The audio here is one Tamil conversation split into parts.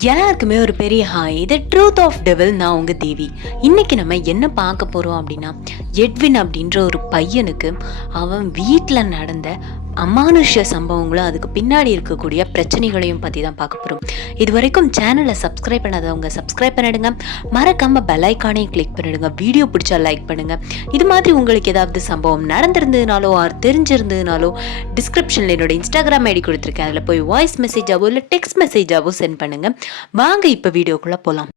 எல்லாருக்குமே ஒரு பெரிய ஹாய். இது ட்ரூத் ஆஃப் டெவில். நான் உங்கள் தேவி. இன்றைக்கி நம்ம என்ன பார்க்க போகிறோம் அப்படின்னா, எட்வின் அப்படின்ற ஒரு பையனுக்கு அவன் வீட்டில் நடந்த அமானுஷ்ய சம்பவங்களும் அதுக்கு பின்னாடி இருக்கக்கூடிய பிரச்சனைகளையும் பற்றி தான் பார்க்க போகிறோம். இது வரைக்கும் சேனலை சப்ஸ்கிரைப் பண்ணாதவங்க சப்ஸ்கிரைப் பண்ணிடுங்க, மறக்காமல் பெல் ஐக்கானையும் கிளிக் பண்ணிடுங்க, வீடியோ பிடிச்சா லைக் பண்ணுங்கள். இது மாதிரி உங்களுக்கு ஏதாவது சம்பவம் நடந்திருந்ததுனாலோ ஆர் தெரிஞ்சிருந்ததுனாலோ டிஸ்கிரிப்ஷனில் என்னோட இன்ஸ்டாகிராம் ஐடி கொடுத்துருக்கேன், அதில் போய் வாய்ஸ் மெசேஜாவோ இல்லை டெக்ஸ்ட் மெசேஜாவோ சென்ட் பண்ணுங்கள். வாங்க இப்போ வீடியோக்குள்ளே போகலாம்.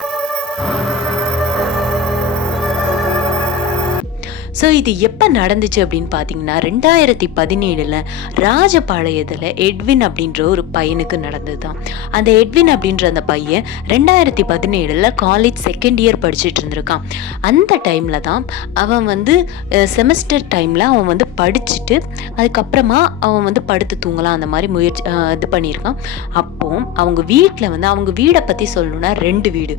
ஸோ இது எப்போ நடந்துச்சு அப்படின்னு பார்த்தீங்கன்னா 2017 ராஜபாளையத்தில் எட்வின் அப்படின்ற ஒரு பையனுக்கு நடந்தது தான். அந்த எட்வின் அப்படின்ற அந்த பையன் 2017 காலேஜ் செகண்ட் இயர் படிச்சுட்டு இருந்திருக்கான். அந்த டைமில் தான் அவன் வந்து செமஸ்டர் டைமில் அவன் வந்து படிச்சுட்டு அதுக்கப்புறமா அவன் வந்து படுத்து தூங்கலாம் அந்த மாதிரி முயற்சி இது பண்ணியிருக்கான். அப்போது அவங்க வீட்டில் வந்து அவங்க வீடை பற்றி சொல்லணுன்னா 2 வீடு.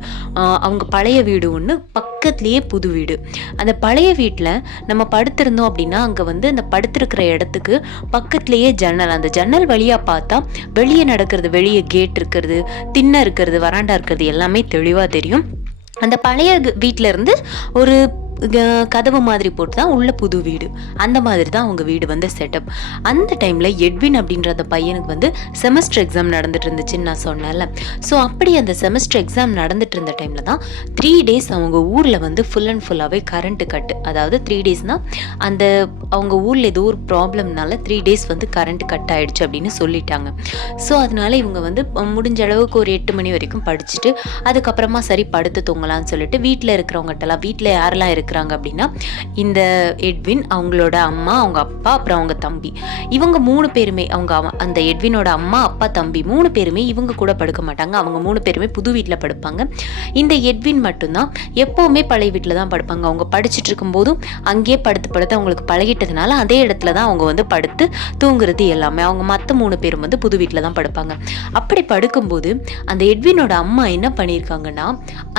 அவங்க பழைய வீடு ஒன்று, பக்கத்துலேயே புது வீடு. அந்த பழைய வீட்டில் நம்ம படுத்திருந்தோம் அப்படின்னா அங்கே வந்து அந்த படுத்திருக்கிற இடத்துக்கு பக்கத்துலேயே ஜன்னல். அந்த ஜன்னல் வழியாக பார்த்தா வெளியே நடக்கிறது, வெளியே கேட் இருக்கிறது, திண்ணை இருக்கிறது, வராண்டா இருக்கிறது எல்லாமே தெளிவாக தெரியும். அந்த பழைய வீட்டில் இருந்து ஒரு கதவு மாதிரி போட்டு தான் உள்ள புது வீடு, அந்த மாதிரி தான் அவங்க வீடு வந்து செட்டப். அந்த டைமில் எட்வின் அப்படின்ற அந்த பையனுக்கு வந்து செமஸ்டர் எக்ஸாம் நடந்துட்டு இருந்துச்சுன்னு நான் சொன்னேன்ல. ஸோ அப்படி அந்த செமஸ்டர் எக்ஸாம் நடந்துட்டு இருந்த டைமில் தான் 3 days அவங்க ஊரில் வந்து ஃபுல் அண்ட் ஃபுல்லாகவே கரண்ட்டு கட்டு. அதாவது 3 daysனால் அந்த அவங்க ஊரில் ஏதோ ஒரு ப்ராப்ளம்னால 3 days வந்து கரண்ட் கட் ஆகிடுச்சு அப்படின்னு சொல்லிட்டாங்க. ஸோ அதனால இவங்க வந்து முடிஞ்ச அளவுக்கு ஒரு 8 மணி வரைக்கும் படிச்சுட்டு அதுக்கப்புறமா சரி படுத்து தூங்கலான்னு சொல்லிட்டு வீட்டில் இருக்கிறவங்ககிட்டலாம், வீட்டில் யாரெல்லாம் இருக்கிறாங்க அப்படின்னா இந்த எட்வின், அவங்களோட அம்மா, அவங்க அப்பா, அப்புறம் அவங்க தம்பி, இவங்க 3 பேருமே, அவங்க அந்த எட்வினோட அம்மா, அப்பா, தம்பி 3 பேருமே இவங்க கூட படுக்க மாட்டாங்க. அவங்க 3 பேருமே புது வீட்டில் படுப்பாங்க. இந்த எட்வின் மட்டும்தான் எப்போவுமே பழைய வீட்டில் தான் படுப்பாங்க. அவங்க படிச்சுட்டு இருக்கும்போதும் அங்கேயே படுத்து அவங்களுக்கு பழகிட்டதுனால அதே இடத்துல தான் அவங்க வந்து படுத்து தூங்குறது எல்லாமே. அவங்க மற்ற 3 பேரும் வந்து புது வீட்டில் தான் படுப்பாங்க. அப்படி படுக்கும்போது அந்த எட்வினோட அம்மா என்ன பண்ணியிருக்காங்கன்னா,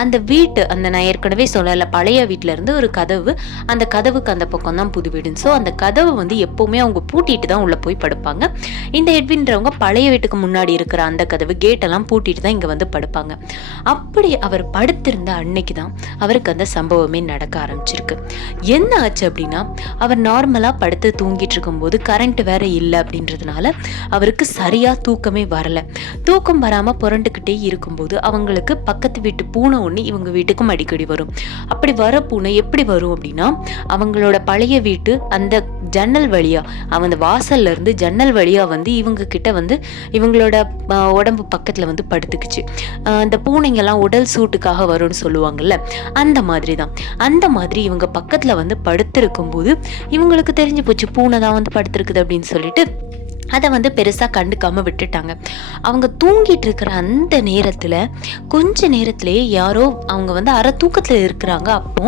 அந்த வீட்டு அந்த நான் ஏற்கனவே சொல்லலை பழைய வீட்டில் இருந்து ஒரு கதவு, அந்த கதவுக்கு அந்த பக்கம் தான் புது வீடு. ஸோ அந்த கதவு வந்து எப்போவுமே அவங்க பூட்டிட்டு தான் உள்ளே போய் படுப்பாங்க. இந்த எட்வின்றவங்க பழைய வீட்டுக்கு முன்னாடி இருக்கிற அந்த கதவு கேட்டெல்லாம் பூட்டிட்டு தான் இங்கே வந்து படுப்பாங்க. அப்படி அவர் படுத்திருந்த அன்னைக்கு தான் அவருக்கு அந்த சம்பவமே நடக்க ஆரம்பிச்சிருக்கு. என்ன ஆச்சு அப்படின்னா, அவர் நார்மலாக படுத்து தூங்கிட்டு இருக்கும்போது கரண்ட் வேற இல்லை அப்படின்றதுனால அவருக்கு சரியாக தூக்கமே வரலை. தூக்கம் வராமல் புரண்டுக்கிட்டே இருக்கும்போது அவங்களுக்கு பக்கத்து வீட்டு பூனை ஒன்று இவங்க வீட்டுக்கும் அடிக்கடி வரும். அப்படி வர பூனை எப்படி வரும் அப்படின்னா, அவங்களோட பழைய வீட்டு அந்த ஜன்னல் வழியா, அந்த வாசல்ல இருந்து ஜன்னல் வழியா வந்து இவங்க கிட்ட வந்து இவங்களோட உடம்பு பக்கத்துல வந்து படுத்துக்குச்சு. அந்த பூனைங்கெல்லாம் உடல் சூட்டுக்காக வரும்னு சொல்லுவாங்கல்ல, அந்த மாதிரி தான். அந்த மாதிரி இவங்க பக்கத்துல வந்து படுத்திருக்கும் போது இவங்களுக்கு தெரிஞ்சு போச்சு பூனை தான் வந்து படுத்திருக்குது அப்படின்னு சொல்லிட்டு அதை வந்து பெருசாக கண்டுக்காமல் விட்டுட்டாங்க. அவங்க தூங்கிட்டு இருக்கிற அந்த நேரத்தில் கொஞ்ச நேரத்திலேயே யாரோ, அவங்க வந்து அரை தூக்கத்தில் இருக்கிறாங்க, அப்போ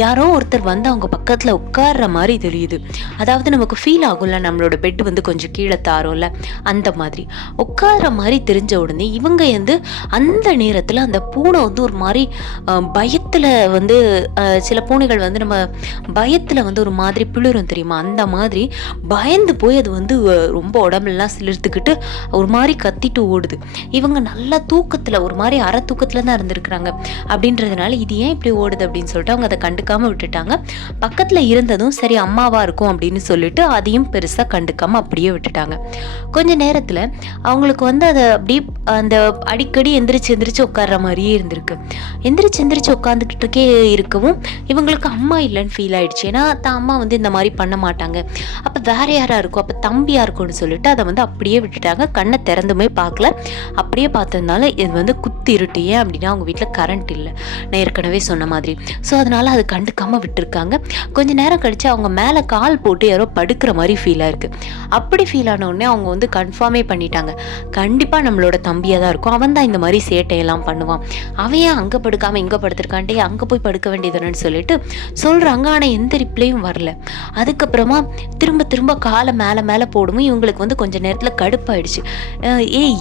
யாரோ ஒருத்தர் வந்து அவங்க பக்கத்தில் உட்கார்ற மாதிரி தெரியுது. அதாவது நமக்கு ஃபீல் ஆகும்ல, நம்மளோட பெட்டு வந்து கொஞ்சம் கீழே தாரோம்ல, அந்த மாதிரி உட்கார்ற மாதிரி தெரிஞ்ச உடனே இவங்க வந்து அந்த நேரத்தில் அந்த பூனை வந்து ஒரு மாதிரி பயத்தில் வந்து சில பூனைகள் வந்து நம்ம பயத்தில் வந்து ஒரு மாதிரி பிளிரும் தெரியுமா, அந்த மாதிரி பயந்து போய் அது வந்து ரொம்ப உடம்புலாம் சிலிர்த்துக்கிட்டு ஒரு மாதிரி கத்திட்டு ஓடுது. இவங்க நல்லா தூக்கத்தில் ஒரு மாதிரி அரை தூக்கத்தில் தான் இருந்திருக்கிறாங்க. அப்படின்றதுனால இது ஏன் இப்படி ஓடுது அப்படின்னு சொல்லிட்டு அவங்க அதை கண்டுக்காமல் விட்டுட்டாங்க. பக்கத்தில் இருந்ததும் சரி அம்மாவாக இருக்கும் அப்படின்னு சொல்லிட்டு அதையும் பெருசாக கண்டுக்காமல் அப்படியே விட்டுட்டாங்க. கொஞ்ச நேரத்தில் அவங்களுக்கு வந்து அதை அப்படி அந்த அடிக்கடி எந்திரிச்சு உட்கார்ற மாதிரியே இருந்திருக்கு. எந்திரிச்சு உட்காந்துக்கிட்டே இருக்கவும் இவங்களுக்கு அம்மா இல்லைன்னு ஃபீல் ஆயிடுச்சு. ஏன்னா தான் அம்மா வந்து இந்த மாதிரி பண்ண மாட்டாங்க, அப்போ வேற யாரா இருக்கும், அப்போ தம்பியா இருக்கும்னு சொல்லிட்டு அதை வந்து அப்படியே விட்டுட்டாங்க. கண்ணை திறந்துமே பார்க்கல. அப்படியே பார்த்ததுனால இது வந்து குத்தி இருட்டு. ஏன் அப்படின்னா அவங்க வீட்டில் கரண்ட் இல்லை, நான் ஏற்கனவே சொன்ன மாதிரி. ஸோ அதனால அது கண்டுக்காமல் விட்டுருக்காங்க. கொஞ்ச நேரம் கழிச்சு அவங்க மேலே கால் போட்டு யாரோ படுக்கிற மாதிரி ஃபீல் ஆயிருக்கு. அப்படி ஃபீல் ஆன உடனே அவங்க வந்து கன்ஃபார்மே பண்ணிட்டாங்க, கண்டிப்பாக நம்மளோட தம்பியாக தான் இருக்கும், அவன் தான் இந்த மாதிரி சேட்டையெல்லாம் பண்ணுவான், அவன் ஏன் அங்கே படுக்காமல் இங்கே படுத்திருக்கான்ட்டே அங்கே போய் படுக்க வேண்டியதுன்னு சொல்லிட்டு சொல்கிறாங்க. ஆனால் எந்த ரிப்ளையும் வரல. அதுக்கப்புறமா திரும்ப காலை மேலே போடுவோம். இவங்களுக்கு இவங்களுக்கு வந்து கொஞ்ச நேரத்தில் கடுப்பாயிடுச்சு.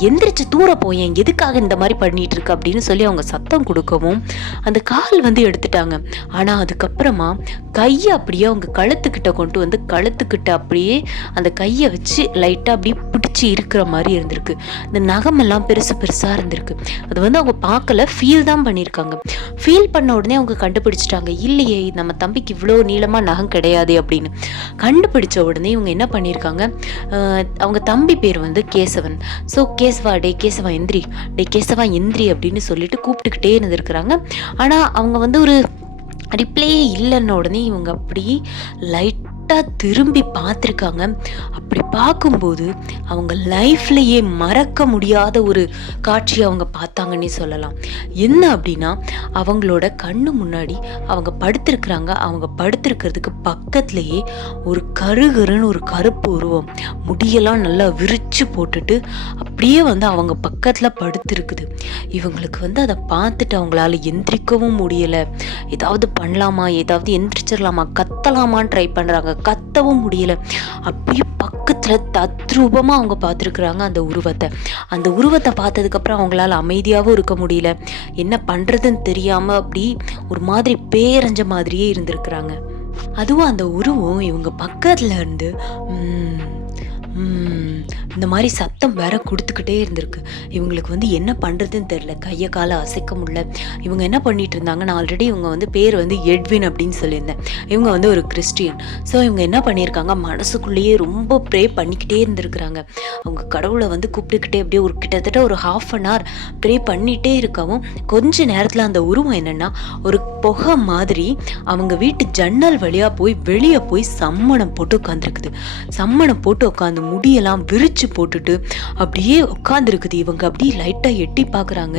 எந்திரிச்சு தூர போயேன், எதுக்காக இந்த மாதிரி பண்ணிட்டு இருக்கு அப்படின்னு சொல்லி அவங்க சத்தம் கொடுக்கவும் அந்த கால் வந்து எடுத்துட்டாங்க. ஆனால் அதுக்கப்புறமா கையை அப்படியே அவங்க கழுத்துக்கிட்ட கொண்டு வந்து கழுத்துக்கிட்ட அப்படியே அந்த கையை வச்சு லைட்டாக அப்படியே பிடிச்சி இருக்கிற மாதிரி இருந்திருக்கு. இந்த நகமெல்லாம் பெருசு பெருசாக இருந்திருக்கு. அது வந்து அவங்க பார்க்கல, ஃபீல் தான் பண்ணியிருக்காங்க. ஃபீல் பண்ண உடனே அவங்க கண்டுபிடிச்சிட்டாங்க, இல்லையே நம்ம தம்பிக்கு இவ்வளோ நீளமாக நகம் கிடையாது அப்படின்னு. கண்டுபிடிச்ச உடனே இவங்க என்ன பண்ணியிருக்காங்க, அவங்க தம்பி பேர் வந்து கேசவன். ஸோ கேசவா, டே கேசவா எந்திரி, டே கேசவா எந்திரி அப்படின்னு சொல்லிட்டு கூப்பிட்டுக்கிட்டே இருந்திருக்கிறாங்க. ஆனால் அவங்க வந்து ஒரு ரிப்ளையே இல்லைன்ன உடனே இவங்க அப்படி லைட்டாக திரும்பி பார்த்துருக்காங்க. அப்படி பார்க்கும்போது அவங்க லைஃப்லையே மறக்க முடியாத ஒரு காட்சியை அவங்க பார்த்தாங்கன்னே சொல்லலாம். என்ன அப்படின்னா, அவங்களோட கண்ணு முன்னாடி அவங்க படுத்திருக்கிறாங்க. அவங்க படுத்திருக்கிறதுக்கு பக்கத்துலேயே ஒரு கருகருன்னு ஒரு கருப்பு உருவம், முடியெல்லாம் நல்லா விரிச்சு போட்டுட்டு அப்படியே வந்து அவங்க பக்கத்தில் படுத்திருக்குது. இவங்களுக்கு வந்து அதை பார்த்துட்டு அவங்களால எந்திரிக்கவும் முடியலை. ஏதாவது பண்ணலாமா, ஏதாவது எந்திரிச்சிடலாமா, கத்தலாமான்னு ட்ரை பண்ணுறாங்க, கத்தவும் முடியல. அப்படியே பக்கத்தில் தத்ரூபமாக அவங்க பார்த்துருக்குறாங்க அந்த உருவத்தை. அந்த உருவத்தை பார்த்ததுக்கப்புறம் அவங்களால அமைதியாகவும் இருக்க முடியல. என்ன பண்ணுறதுன்னு தெரியாமல் அப்படி ஒரு மாதிரி பேரஞ்ச மாதிரியே இருந்திருக்கிறாங்க. அதுவும் அந்த உருவம் இவங்க பக்கத்தில் இருந்து இந்த மாதிரி சத்தம் வேற கொடுத்துக்கிட்டே இருந்திருக்கு. இவங்களுக்கு வந்து என்ன பண்ணுறதுன்னு தெரியல, கையை காலை அசைக்க முடியல. இவங்க என்ன பண்ணிட்டு இருந்தாங்க, நான் ஆல்ரெடி இவங்க வந்து பேர் வந்து எட்வின் அப்படின்னு சொல்லியிருந்தேன். இவங்க வந்து ஒரு கிறிஸ்டியன். ஸோ இவங்க என்ன பண்ணியிருக்காங்க, மனசுக்குள்ளேயே ரொம்ப ப்ரே பண்ணிக்கிட்டே இருந்திருக்கிறாங்க. அவங்க கடவுளை வந்து கூப்பிட்டுக்கிட்டே அப்படியே ஒரு கிட்டத்தட்ட ஒரு 1/2 hour ப்ரே பண்ணிகிட்டே இருக்கவும் கொஞ்ச நேரத்தில் அந்த உருவம் என்னென்னா ஒரு புகை மாதிரி அவங்க வீட்டு ஜன்னல் வழியாக போய் வெளியே போய் சம்மணம் போட்டு உட்காந்துருக்குது. சம்மணம் போட்டு உட்காந்து முடியெல்லாம் விரிச்சு போட்டுட்டு அப்படியே உட்காந்துருக்குது. இவங்க அப்படியே லைட்டாக எட்டி பார்க்குறாங்க.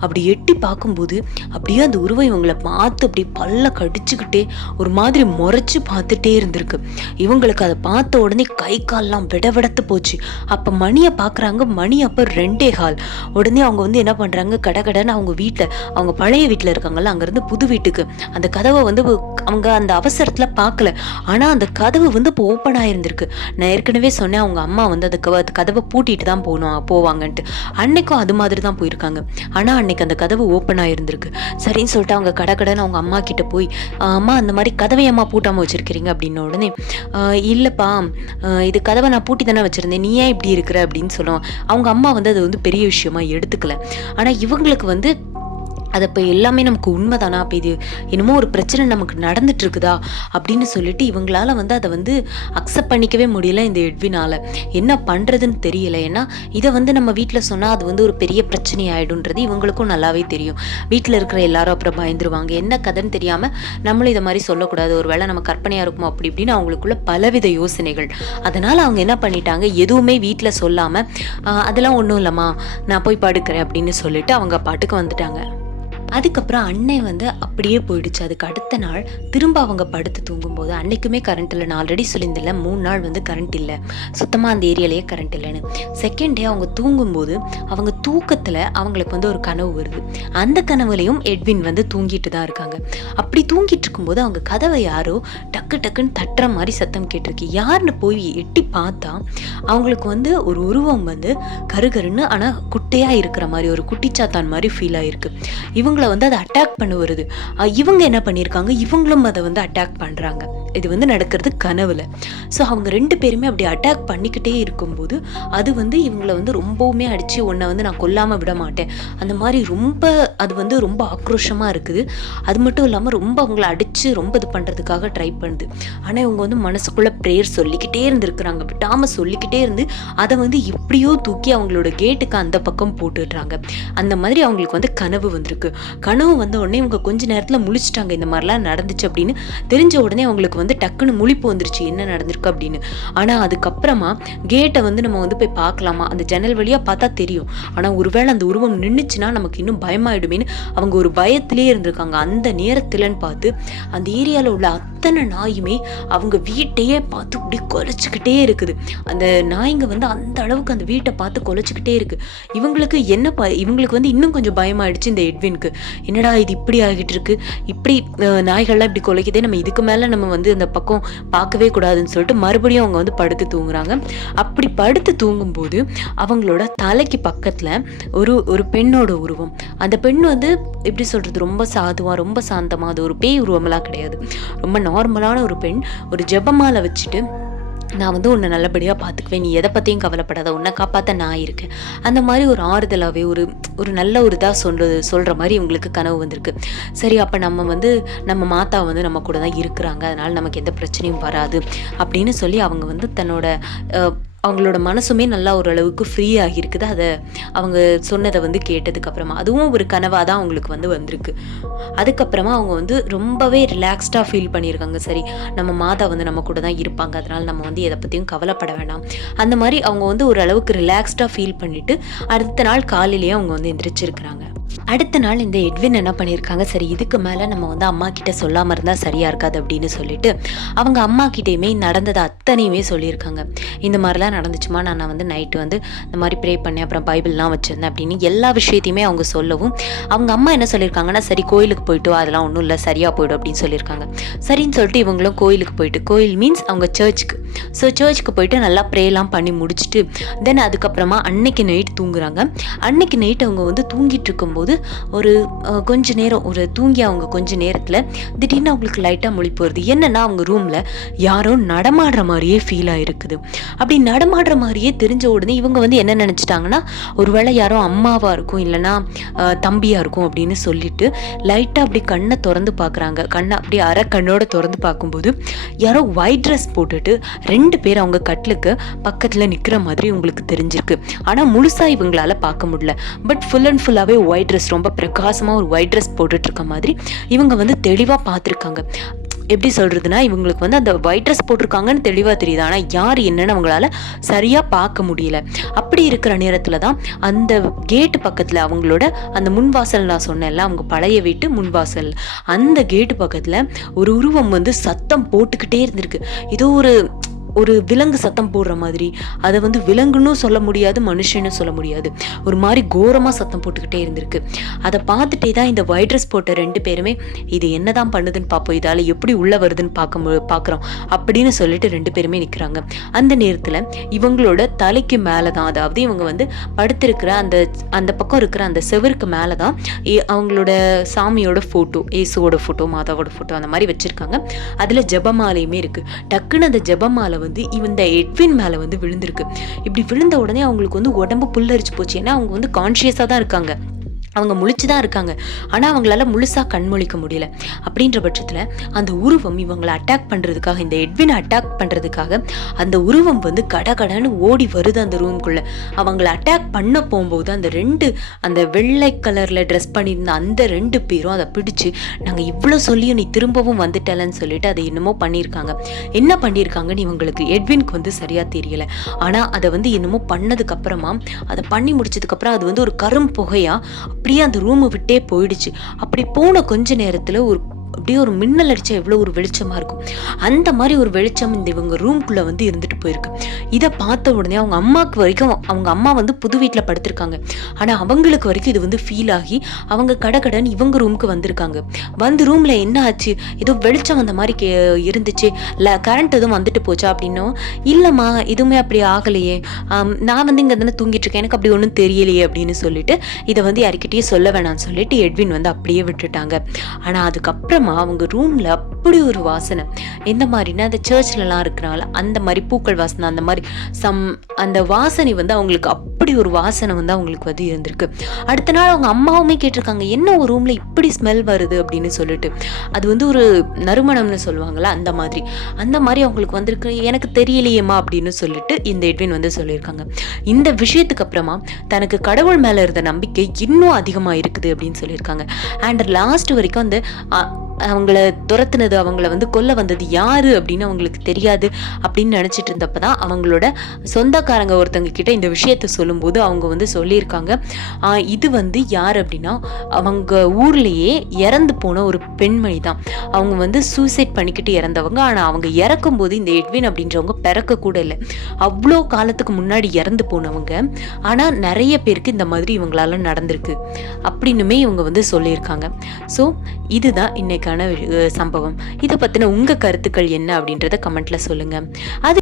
அப்படி எட்டி பார்க்கும்போது அப்படியே அந்த உருவம் இவங்களை பார்த்து அப்படியே பல்ல கடிச்சுக்கிட்டே ஒரு மாதிரி முறைச்சு பார்த்துட்டே இருந்திருக்கு. இவங்களுக்கு அதை பார்த்த உடனே கை கால்லாம் விடவிடத்து போச்சு. அப்போ மணியை பார்க்குறாங்க, மணி அப்போ 2:15. உடனே அவங்க வந்து என்ன பண்ணுறாங்க, கடகடன்னு அவங்க வீட்டில், அவங்க பழைய வீட்டில் இருக்காங்கல்ல, அங்கேருந்து புது வீட்டுக்கு அந்த கதவை வந்து அவங்க அந்த அவசரத்தில் பார்க்கல. ஆனால் அந்த கதவு வந்து இப்போ ஓப்பன் ஆகிருந்திருக்கு. நான் ஏற்கனவே சொன்னேன், அவங்க அம்மா வந்து அந்த கதவை பூட்டிட்டு தான் போவாங்கன்ட்டு. அன்னைக்கும் அது மாதிரி தான் போயிருக்காங்க. ஆனால் அன்னைக்கு அந்த கதவு ஓப்பன் ஆகிருந்திருக்கு. சரின்னு சொல்லிட்டு அவங்க கடகடன்னு அவங்க அம்மா கிட்ட போய், அம்மா அந்த மாதிரி கதவை அம்மா பூட்டாமல் வச்சிருக்கிறீங்க அப்படின்ன உடனே, இல்லைப்பா இது கதவை நான் பூட்டி தானே வச்சுருந்தேன், நீ ஏன் இப்படி இருக்கிற அப்படின்னு சொல்லுவோம். அவங்க அம்மா வந்து அது வந்து பெரிய விஷயமா எடுத்துக்கல. ஆனால் இவங்களுக்கு வந்து அது இப்போ எல்லாமே நமக்கு உண்மை தானா, அப்போ இது என்னமோ ஒரு பிரச்சனை நமக்கு நடந்துட்டு இருக்குதா அப்படின்னு சொல்லிட்டு இவங்களால வந்து அதை வந்து அக்செப்ட் பண்ணிக்கவே முடியல இந்த எட்வினால். என்ன பண்ணுறதுன்னு தெரியல. ஏன்னா இதை வந்து நம்ம வீட்டில் சொன்னால் அது வந்து ஒரு பெரிய பிரச்சனை ஆகிடுன்றது இவங்களுக்கும் நல்லாவே தெரியும். வீட்டில் இருக்கிற எல்லாரும் அப்புறம் பயந்துருவாங்க. என்ன கதைன்னு தெரியாமல் நம்மளும் இதை மாதிரி சொல்லக்கூடாது, ஒரு வேளை நம்ம கற்பனையாக இருக்குமோ அப்படி இப்படின்னு அவங்களுக்குள்ள பலவித யோசனைகள். அதனால் அவங்க என்ன பண்ணிட்டாங்க, எதுவுமே வீட்டில் சொல்லாமல் அதெல்லாம் ஒன்றும் இல்லைம்மா நான் போய் படுக்கிறேன் அப்படின்னு சொல்லிட்டு அவங்க பாட்டுக்கு வந்துட்டாங்க. அதுக்கப்புறம் அன்னை வந்து அப்படியே போயிடுச்சு. அதுக்கு அடுத்த நாள் திரும்ப அவங்க படுத்து தூங்கும்போது, அன்னைக்குமே கரண்ட் இல்லை. நான் ஆல்ரெடி சொல்லியிருந்தில்ல 3 நாள் வந்து கரண்ட் இல்லை, சுத்தமாக அந்த ஏரியாலேயே கரண்ட் இல்லைன்னு. செகண்ட் டே அவங்க தூங்கும்போது அவங்க தூக்கத்தில் அவங்களுக்கு வந்து ஒரு கனவு வருது. அந்த கனவுலையும் எட்வின் வந்து தூங்கிட்டு தான் இருக்காங்க. அப்படி தூங்கிட்டு இருக்கும்போது அவங்க கதவை யாரோ டக்கு டக்குன்னு தட்டுற மாதிரி சத்தம் கேட்டிருக்கு. யாருன்னு போய் எட்டி பார்த்தா அவங்களுக்கு வந்து ஒரு உருவம் வந்து கருகருன்னு ஆனால் குட்டையாக இருக்கிற மாதிரி, ஒரு குட்டிச்சாத்தான் மாதிரி ஃபீல் ஆகிருக்கு. இவங்களை வந்து அதை அட்டாக் பண்ண வருது. இவங்க என்ன பண்ணியிருக்காங்க, இவங்களும் அதை வந்து அட்டாக் பண்ணுறாங்க. இது வந்து நடக்கிறது கனவுல. ஸோ அவங்க 2 பேருமே அப்படி அட்டாக் பண்ணிக்கிட்டே இருக்கும்போது அது வந்து இவங்களை வந்து ரொம்பவுமே அடித்து, உன்னை வந்து நான் கொல்லாமல் விட மாட்டேன் அந்த மாதிரி ரொம்ப அது வந்து ரொம்ப ஆக்ரோஷமாக இருக்குது. அது மட்டும் இல்லாமல் ரொம்ப அவங்கள அடித்து ரொம்ப இது பண்ணுறதுக்காக ட்ரை பண்ணுது. ஆனால் இவங்க வந்து மனசுக்குள்ளே ப்ரேயர் சொல்லிக்கிட்டே இருந்திருக்கிறாங்க, விடாமல் சொல்லிக்கிட்டே இருந்து அதை வந்து எப்படியோ தூக்கி அவங்களோட கேட்டுக்கு அந்த பக்கம் போட்டுடுறாங்க. அந்த மாதிரி அவங்களுக்கு வந்து கனவு வந்திருக்கு. கனவு வந்த உடனே இவங்க கொஞ்ச நேரத்தில் முழிச்சிட்டாங்க. இந்த மாதிரிலாம் நடந்துச்சு அப்படின்னு தெரிஞ்ச உடனே அவங்களுக்கு வந்து டக்குன்னு முழிப்பு வந்துருச்சு, என்ன நடந்திருக்கு அப்படின்னு. ஆனால் அதுக்கப்புறமா கேட்டை வந்து நம்ம வந்து போய் பார்க்கலாமா, அந்த ஜன்னல் வழியாக பார்த்தா தெரியும், ஆனால் ஒருவேளை அந்த உருவம் நின்றுச்சுன்னா நமக்கு இன்னும் பயமாயிடுமேன்னு அவங்க ஒரு பயத்திலே இருந்திருக்காங்க. அந்த நேரத்தில்ன்னு பார்த்து அந்த ஏரியாவில் உள்ள அத்தனை நாயுமே அவங்க வீட்டையே பார்த்து இப்படி குலைச்சிக்கிட்டே இருக்குது. அந்த நாய்ங்க வந்து அந்த அளவுக்கு அந்த வீட்டை பார்த்து குலைச்சிக்கிட்டே இருக்கு. இவங்களுக்கு வந்து இன்னும் கொஞ்சம் பயமாயிடுச்சு இந்த எட்வினுக்கு. என்னடா இது இப்படி ஆகிட்டு இருக்கு, இப்படி நாய்கள்லாம் இப்படி குலைக்குதே, நம்ம இதுக்கு மேலே நம்ம வந்து அந்த பக்கம் பார்க்கவே கூடாதுன்னு சொல்லிட்டு மறுபடியும் அவங்க வந்து படுத்து தூங்குறாங்க. அப்படி படுத்து தூங்கும்போது அவங்களோட தலைக்கு பக்கத்தில் ஒரு பெண்ணோட உருவம். அந்த பெண் வந்து எப்படி சொல்கிறது, ரொம்ப சாதுவாக ரொம்ப சாந்தமாக, அது ஒரு பேய் உருவமெல்லாம் கிடையாது, ரொம்ப நார்மலான ஒரு பெண். ஒரு ஜெபமாலை வச்சுட்டு, நான் வந்து உன்னை நல்லபடியாக பார்த்துக்குவேன், நீ எதை பற்றியும் கவலைப்படாத, உன்னை காப்பாற்ற நான் இருக்கேன், அந்த மாதிரி ஒரு ஆறுதலாகவே ஒரு நல்ல ஒரு இதாக சொல்கிற மாதிரி இவங்களுக்கு கனவு வந்திருக்கு. சரி, அப்போ நம்ம மாதா வந்து நம்ம கூட தான் இருக்கிறாங்க, அதனால் நமக்கு எந்த பிரச்சனையும் வராது அப்படின்னு சொல்லி அவங்க வந்து தன்னோட அவங்களோட மனசுமே நல்லா ஓரளவுக்கு ஃப்ரீ ஆகியிருக்குது. அதை அவங்க சொன்னதை வந்து கேட்டதுக்கப்புறமா அதுவும் ஒரு கனவாக தான் அவங்களுக்கு வந்து வந்திருக்கு. அதுக்கப்புறமா அவங்க வந்து ரொம்பவே ரிலாக்ஸ்டாக ஃபீல் பண்ணியிருக்காங்க. சரி, நம்ம மாதா வந்து நம்ம கூட தான் இருப்பாங்க, அதனால் நம்ம வந்து எதை பற்றியும் கவலைப்பட வேண்டாம், அந்த மாதிரி அவங்க வந்து ஓரளவுக்கு ரிலாக்ஸ்டாக ஃபீல் பண்ணிவிட்டு அடுத்த நாள் காலையிலேயே அவங்க வந்து எந்திரிச்சிருக்கிறாங்க. அடுத்த நாள் இந்த எட்வின் என்ன பண்ணியிருக்காங்க, சரி இதுக்கு மேலே நம்ம வந்து அம்மா கிட்ட சொல்லாமல் இருந்தால் சரியாக இருக்காது அப்படின்னு சொல்லிட்டு அவங்க அம்மா கிட்டேயுமே நடந்தது அத்தனையுமே சொல்லியிருக்காங்க. இந்த மாதிரிலாம் நடந்துச்சுமா, நான் வந்து நைட்டு வந்து இந்த மாதிரி ப்ரே பண்ணேன், அப்புறம் பைபிள்லாம் வச்சுருந்தேன் அப்படின்னு எல்லா விஷயத்தையுமே அவங்க சொல்லவும் அவங்க அம்மா என்ன சொல்லியிருக்காங்கன்னா, சரி கோயிலுக்கு போயிட்டு அதெல்லாம் ஒன்றும் இல்லை, சரியாக போய்டும் அப்படின்னு சொல்லியிருக்காங்க. சரின்னு சொல்லிட்டு இவங்களும் கோயிலுக்கு போயிட்டு, கோயில் மீன்ஸ் அவங்க சர்ச்சுக்கு போயிட்டு நல்லா ப்ரேலாம் பண்ணி முடிச்சுட்டு தென் அதுக்கப்புறமா அன்னைக்கு நைட் தூங்குறாங்க. அன்னைக்கு நைட் அவங்க வந்து தூங்கிட்டு இருக்கும்போது ஒரு கொஞ்ச நேரம் அவங்க கொஞ்ச நேரத்தில் திடீர்னு அவங்களுக்கு லைட்டாக முழிப்பு வருது. என்னன்னா அவங்க ரூமில் யாரோ நடமாடுற மாதிரியே ஃபீல் ஆகிருக்குது. அப்படி நடமாடுற மாதிரியே தெரிஞ்ச உடனே இவங்க வந்து என்ன நினச்சிட்டாங்கன்னா, ஒருவேளை யாரோ அம்மாவாக இருக்கும், இல்லைனா தம்பியாக இருக்கும் அப்படின்னு சொல்லிட்டு லைட்டாக அப்படி கண்ணை திறந்து பார்க்குறாங்க. கண்ணை அப்படியே அரை கண்ணோட திறந்து பார்க்கும்போது யாரோ ஒயிட் ட்ரெஸ் போட்டுட்டு 2 பேர் அவங்க கட்டிலுக்கு பக்கத்தில் நிற்கிற மாதிரி உங்களுக்கு தெரிஞ்சிருக்கு. ஆனால் முழுசாக இவங்களால பார்க்க முடியல. பட் ஃபுல் அண்ட் ஃபுல்லாகவே ஒயிட் ட்ரெஸ், ரொம்ப பிரகாசமாக ஒரு ஒயிட் ட்ரெஸ் போட்டுட்டு இருக்க மாதிரி இவங்க வந்து தெளிவாக பார்த்துருக்காங்க. எப்படி சொல்கிறதுனா, இவங்களுக்கு வந்து அந்த ஒயிட் ட்ரெஸ் போட்டிருக்காங்கன்னு தெளிவாக தெரியுது, ஆனால் யார் என்னன்னு அவங்களால சரியாக பார்க்க முடியல. அப்படி இருக்கிற நேரத்தில் தான் அந்த கேட்டு பக்கத்தில் அவங்களோட அந்த முன்வாசல், நான் சொன்னேன்ல அவங்க பழைய வீட்டு முன்வாசல், அந்த கேட்டு பக்கத்தில் ஒரு உருவம் வந்து சத்தம் போட்டுக்கிட்டே இருந்திருக்கு. ஏதோ ஒரு விலங்கு சத்தம் போடுற மாதிரி. அதை வந்து விலங்குன்னு சொல்ல முடியாது, மனுஷன்னு சொல்ல முடியாது, ஒரு மாதிரி கோரமாக சத்தம் போட்டுக்கிட்டே இருந்திருக்கு. அதை பார்த்துட்டே தான் இந்த ஒயிட் ட்ரெஸ் போட்ட 2 பேருமே இது என்னதான் பண்ணுதுன்னு பார்ப்போம், இதால் எப்படி உள்ளே வருதுன்னு பார்க்குறோம் அப்படின்னு சொல்லிட்டு 2 பேருமே நிற்கிறாங்க. அந்த நேரத்தில் இவங்களோட தலைக்கு மேலே தான், அதாவது இவங்க வந்து படுத்திருக்கிற அந்த பக்கம் இருக்கிற அந்த செவருக்கு மேலே தான் அவங்களோட சாமியோட ஃபோட்டோ, இயேசுவோட ஃபோட்டோ, மாதாவோட ஃபோட்டோ அந்த மாதிரி வச்சுருக்காங்க. அதில் ஜெபமாலையுமே இருக்குது. டக்குன்னு அந்த ஜெபமாலை வந்து இந்த எட்வின் மேலே வந்து விழுந்திருக்கு. இப்படி விழுந்த உடனே அவங்களுக்கு வந்து உடம்பு புல்லரிச்சு போச்சு. ஏன்னா அவங்க வந்து கான்ஷியஸாக தான் இருக்காங்க, அவங்க முழிச்சு தான் இருக்காங்க, ஆனால் அவங்களால முழுசாக கண்மொழிக்க முடியல. அப்படின்ற பட்சத்தில் அந்த உருவம் இவங்களை அட்டாக் பண்ணுறதுக்காக, இந்த எட்வினை அட்டாக் பண்ணுறதுக்காக அந்த உருவம் வந்து கடகடன்னு ஓடி வருது அந்த ரூம்குள்ளே. அவங்களை அட்டாக் பண்ண போகும்போது அந்த வெள்ளை கலரில் ட்ரெஸ் பண்ணியிருந்த அந்த 2 பேரும் அதை பிடிச்சி, நாங்கள் இவ்வளோ சொல்லியும் நீ திரும்பவும் வந்துட்டலன்னு சொல்லிட்டு அதை என்னமோ பண்ணியிருக்காங்க. என்ன பண்ணியிருக்காங்கன்னு இவங்களுக்கு எட்வினுக்கு வந்து சரியாக தெரியலை. ஆனால் அதை வந்து என்னமோ பண்ணதுக்கப்புறமா, அதை பண்ணி முடிச்சதுக்கப்புறம் அது வந்து ஒரு கரும் புகையாக அப்படியே அந்த ரூமை விட்டே போயிடுச்சு. அப்படி போன கொஞ்ச நேரத்தில் அப்படியே ஒரு மின்னல் அடிச்சா எவ்வளோ ஒரு வெளிச்சமாக இருக்கும், அந்த மாதிரி ஒரு வெளிச்சம் இந்த இவங்க ரூம்குள்ளே வந்து இருந்துட்டு போயிருக்கு. இதை பார்த்த உடனே அவங்க அம்மாவுக்கு வரைக்கும், அவங்க அம்மா வந்து புது வீட்டில் படுத்திருக்காங்க, ஆனால் அவங்களுக்கு வரைக்கும் இது வந்து ஃபீல் ஆகி அவங்க கடகடன் இவங்க ரூமுக்கு வந்திருக்காங்க. வந்து ரூமில் என்ன ஆச்சு, ஏதோ வெளிச்சம் வந்த மாதிரி இருந்துச்சு, இல்லை கரண்ட் எதுவும் வந்துட்டு போச்சா அப்படின்னும், இல்லைம்மா எதுவுமே அப்படி ஆகலையே, நான் வந்து இங்கே தானே தூங்கிட்டு இருக்கேன், எனக்கு அப்படி ஒன்றும் தெரியலையே அப்படின்னு சொல்லிட்டு இதை வந்து யார்கிட்டயே சொல்ல வேணாம்னு சொல்லிட்டு எட்வின் வந்து அப்படியே விட்டுட்டாங்க. ஆனால் அதுக்கப்புறம் அவங்க ரூம்ல அப்படி ஒரு வாசனை, எந்த மாதிரினா அந்த சர்ச்லலாம் இருக்கிறனால அந்த மாதிரி பூக்கள் வாசனை, அந்த மாதிரி அந்த வாசனை வந்து அவங்களுக்கு அப்படி ஒரு வாசனை வந்து அவங்களுக்கு வந்து இருந்திருக்கு. அடுத்த நாள் அவங்க அம்மாவுமே கேட்டிருக்காங்க, என்ன ஒரு ரூம்ல இப்படி ஸ்மெல் வருது அப்படின்னு சொல்லிட்டு. அது வந்து ஒரு நறுமணம்னு சொல்லுவாங்கள்ல, அந்த மாதிரி அவங்களுக்கு வந்திருக்கு, எனக்கு தெரியலையேம்மா அப்படின்னு சொல்லிட்டு இந்த எட்வின் வந்து சொல்லியிருக்காங்க. இந்த விஷயத்துக்கு அப்புறமா தனக்கு கடவுள் மேல இருந்த நம்பிக்கை இன்னும் அதிகமாக இருக்குது அப்படின்னு சொல்லியிருக்காங்க. அண்ட் லாஸ்ட் வரைக்கும் அந்த அவங்கள துரத்துனது, அவங்கள வந்து கொல்ல வந்தது யாரு அப்படின்னு அவங்களுக்கு தெரியாது அப்படின்னு நினச்சிட்டு இருந்தப்ப தான் அவங்களோட சொந்தக்காரங்க ஒருத்தங்க கிட்ட இந்த விஷயத்த சொல்லும்போது அவங்க வந்து சொல்லியிருக்காங்க, இது வந்து யார் அப்படின்னா அவங்க ஊர்லேயே இறந்து போன ஒரு பெண்மணி தான். அவங்க வந்து சூசைட் பண்ணிக்கிட்டு இறந்தவங்க. ஆனால் அவங்க இறக்கும்போது இந்த எட்வின் அப்படின்றவங்க பிறக்க கூட இல்லை. அவ்வளோ காலத்துக்கு முன்னாடி இறந்து போனவங்க. ஆனால் நிறைய பேருக்கு இந்த மாதிரி இவங்களால நடந்திருக்கு அப்படின்னுமே இவங்க வந்து சொல்லியிருக்காங்க. ஸோ இதுதான் இன்னைக்கான சம்பவம். இதை பற்றின உங்கள் கருத்துக்கள் என்ன அப்படின்றத கமெண்ட்ல சொல்லுங்கள். அது